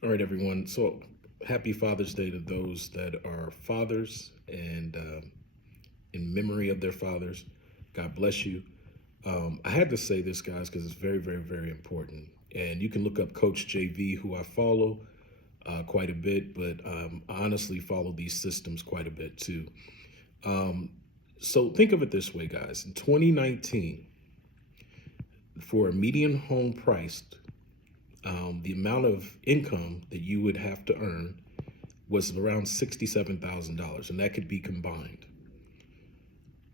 All right, everyone. So happy Father's Day to those that are fathers and in memory of their fathers. God bless you. I had to say this, guys, because it's very, very, very important. And you can look up Coach JV, who I follow quite a bit, but I honestly follow these systems quite a bit too. Um, so think of it this way, guys. In 2019, for a median home price, the amount of income that you would have to earn was around $67,000, and that could be combined.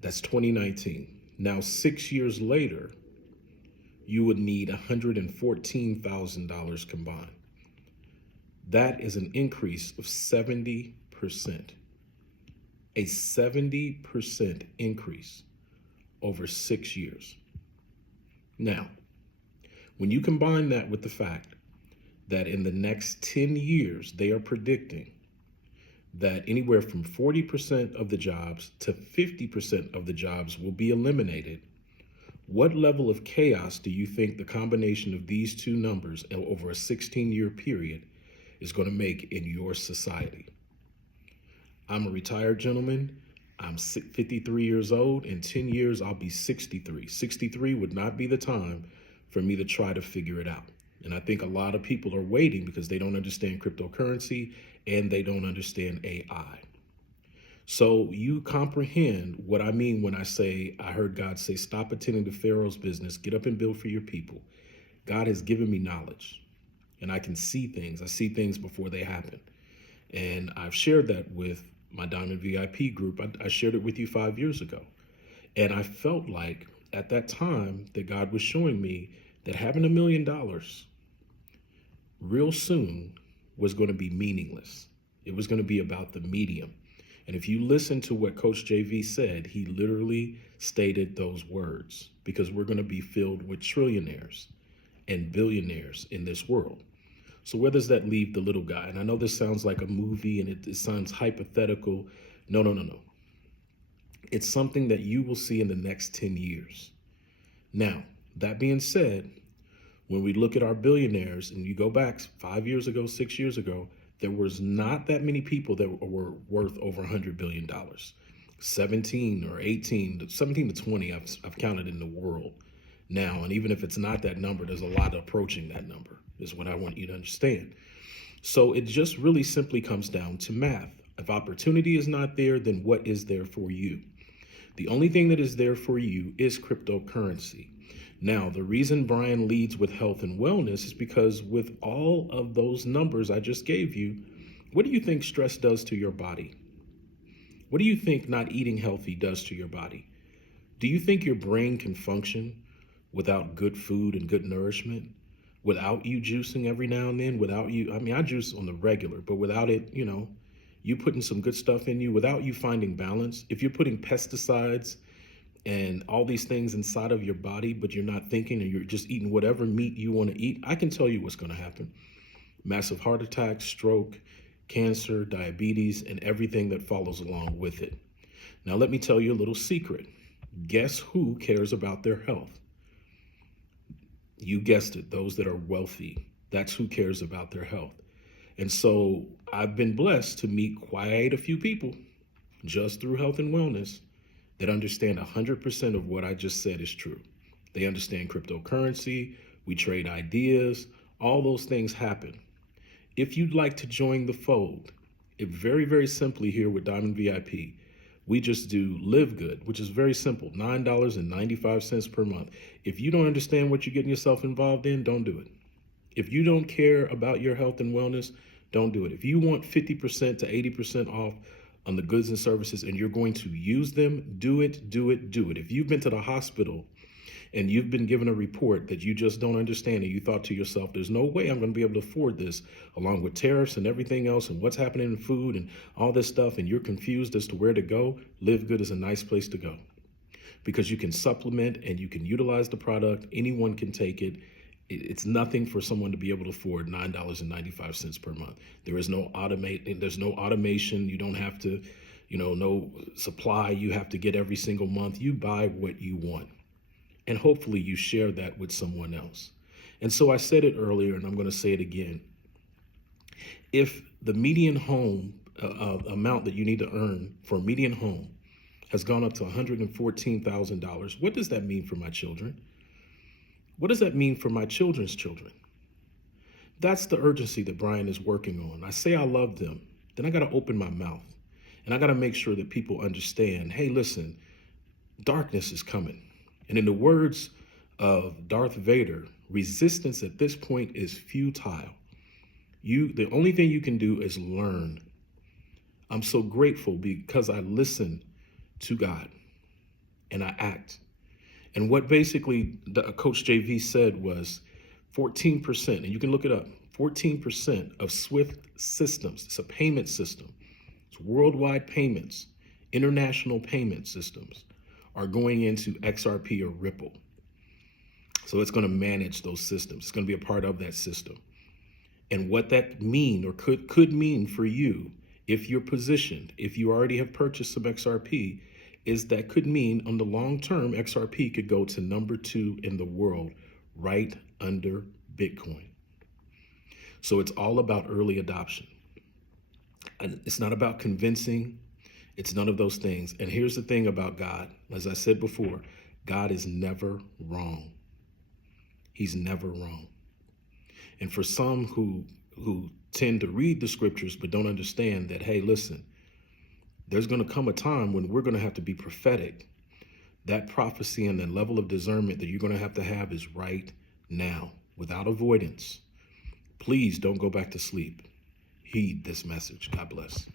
That's 2019. Now, 6 years later, you would need $114,000 combined. That is an increase of 70%. A 70% increase over 6 years. Now, when you combine that with the fact that in the next 10 years, they are predicting that anywhere from 40% of the jobs to 50% of the jobs will be eliminated, what level of chaos do you think the combination of these two numbers over a 16-year period is going to make in your society? I'm a retired gentleman. I'm 53 years old. In 10 years, I'll be 63. 63 would not be the time for me to try to figure it out. And I think a lot of people are waiting because they don't understand cryptocurrency and they don't understand AI. So you comprehend what I mean when I heard God say, stop attending to Pharaoh's business, get up and build for your people. God has given me knowledge and I can see things. I see things before they happen. And I've shared that with my Diamond VIP group. I shared it with you 5 years ago. And I felt like at that time that God was showing me that having $1 million real soon was going to be meaningless. It was going to be about the medium. And if you listen to what Coach JV said, he literally stated those words because we're going to be filled with trillionaires and billionaires in this world. So where does that leave the little guy? And I know this sounds like a movie and it sounds hypothetical. No, no, no, no. It's something that you will see in the next 10 years. Now, that being said, when we look at our billionaires and you go back 5 years ago, 6 years ago, there was not that many people that were worth over $100 billion. 17 or 18, 17 to 20, I've counted in the world now. And even if it's not that number, there's a lot approaching that number, is what I want you to understand. So it just really simply comes down to math. If opportunity is not there, then what is there for you? The only thing that is there for you is cryptocurrency. Now, the reason Brian leads with health and wellness is because with all of those numbers I just gave you, what do you think stress does to your body? What do you think not eating healthy does to your body? Do you think your brain can function without good food and good nourishment? Without you juicing every now and then? Without you, I mean, I juice on the regular, but without it, you putting some good stuff in you, without you finding balance, if you're putting pesticides and all these things inside of your body, but you're not thinking and you're just eating whatever meat you want to eat, I can tell you what's going to happen. Massive heart attack, stroke, cancer, diabetes, and everything that follows along with it. Now, let me tell you a little secret. Guess who cares about their health? You guessed it, those that are wealthy. That's who cares about their health. And so I've been blessed to meet quite a few people just through health and wellness that understand 100% of what I just said is true. They understand cryptocurrency, we trade ideas, all those things happen. If you'd like to join the fold, it very, very simply here with Diamond VIP, we just do Live Good, which is very simple, $9.95 per month. If you don't understand what you're getting yourself involved in, don't do it. If you don't care about your health and wellness, don't do it. If you want 50% to 80% off on the goods and services and you're going to use them, do it, do it, do it. If you've been to the hospital and you've been given a report that you just don't understand and you thought to yourself, there's no way I'm going to be able to afford this, along with tariffs and everything else and what's happening in food and all this stuff, and you're confused as to where to go, Live Good is a nice place to go because you can supplement and you can utilize the product. Anyone can take it. It's nothing for someone to be able to afford $9.95 per month. There's no automation. You don't have to, no supply you have to get every single month. You buy what you want. And hopefully you share that with someone else. And so I said it earlier, and I'm going to say it again. If the median home amount that you need to earn for a median home has gone up to $114,000, what does that mean for my children? What does that mean for my children's children? That's the urgency that Brian is working on. I say I love them, then I got to open my mouth and I got to make sure that people understand, hey, listen, darkness is coming. And in the words of Darth Vader, resistance at this point is futile. The only thing you can do is learn. I'm so grateful because I listen to God and I act. And what basically Coach JV said was 14%, and you can look it up, 14% of SWIFT systems, it's a payment system, it's worldwide payments, international payment systems, are going into XRP or Ripple. So it's going to manage those systems. It's going to be a part of that system. And what that mean or could mean for you, if you're positioned, if you already have purchased some XRP, is that could mean on the long term, XRP could go to number 2 in the world, right under Bitcoin. So it's all about early adoption. And it's not about convincing. It's none of those things. And here's the thing about God. As I said before, God is never wrong. He's never wrong. And for some who tend to read the scriptures but don't understand that, hey, listen, there's going to come a time when we're going to have to be prophetic. That prophecy and that level of discernment that you're going to have is right now, without avoidance. Please don't go back to sleep. Heed this message. God bless.